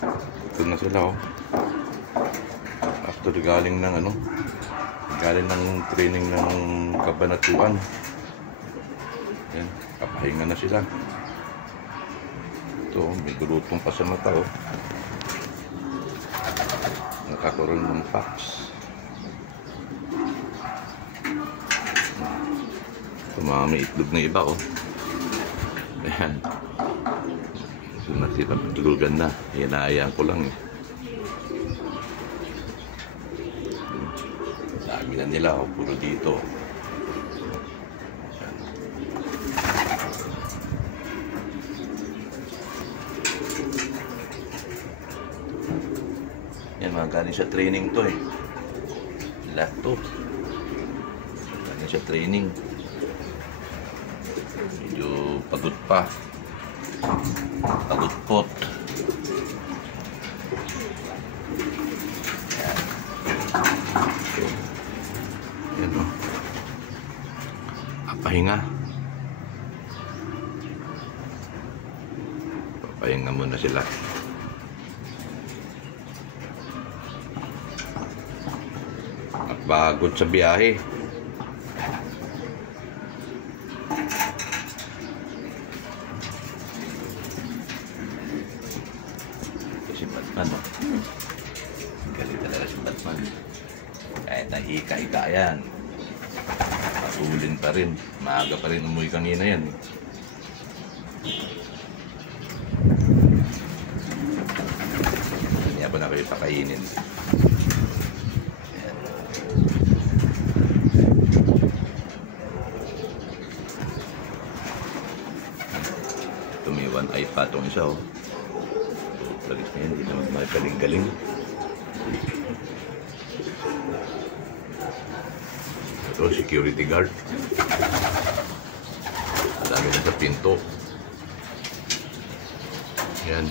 Ito na sila, oh. After galing ng galing ng training ng kabanatuan. Yan, kapahinga na sila. Ito, may gulutong pa sa mata, oh. Nakakaroon ng packs. Ito, mga may itlog na iba, oh. Ayan. So, natulugan na. Hinahayaan ko lang, eh. Dami na nila, oh. Puro dito. Yan, mga galing sa training to, eh. Lahat to. Galing sa training. Medyo pagod pa. Pagod-pot. Yan. Yan, o. Papahinga. Papahinga muna sila. At pagod sa biyahe. Si Batman, no? Galing talaga si Batman. Kahit nahika-hika yan, pasulin pa rin. Maaga pa rin umuwi kanina yan, eh. Hindi ba na kayo pakainin? Ayan. Tumiwan ay patong isa, oh. Galing na yan, hindi naman magaling-galing. Ito, security guard. Dami na sa pinto. Yan.